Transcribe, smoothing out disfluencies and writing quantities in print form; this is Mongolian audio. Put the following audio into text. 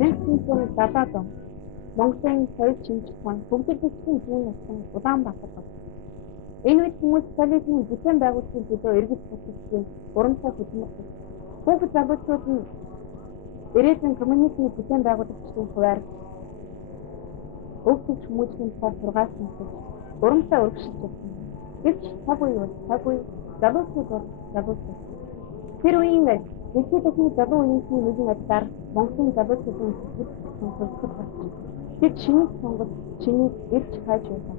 1970 он Монголын соёл шинжих маань бүгд төсвийн зүүн нутгийн Улаанбаатар бол. Энэ үед хүмүүс социализмын бүтээн байгуулалтын төлөө эргэж бүтэцсэн урамтай хөдөлмөр. Хүүхэд залуучууд нь ирээдүйн коммунизмын бүтээн байгуулагчдын хуваар өвчтөж хүмүүжлийн цаа сургаалсан гэж урамтай урагшилж байсан. Гэвч цаг үе бол цаг үе, залуучууд бол залуучууд. Тэр үеийн дэлхийн дахин залуу үеийнхний нэгэн адилаар Монголын залуучуудын сэтгэл хөдлөл болсон. Тэд шинийг сонгож, шинийг ирж хайж байсан.